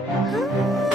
Huh?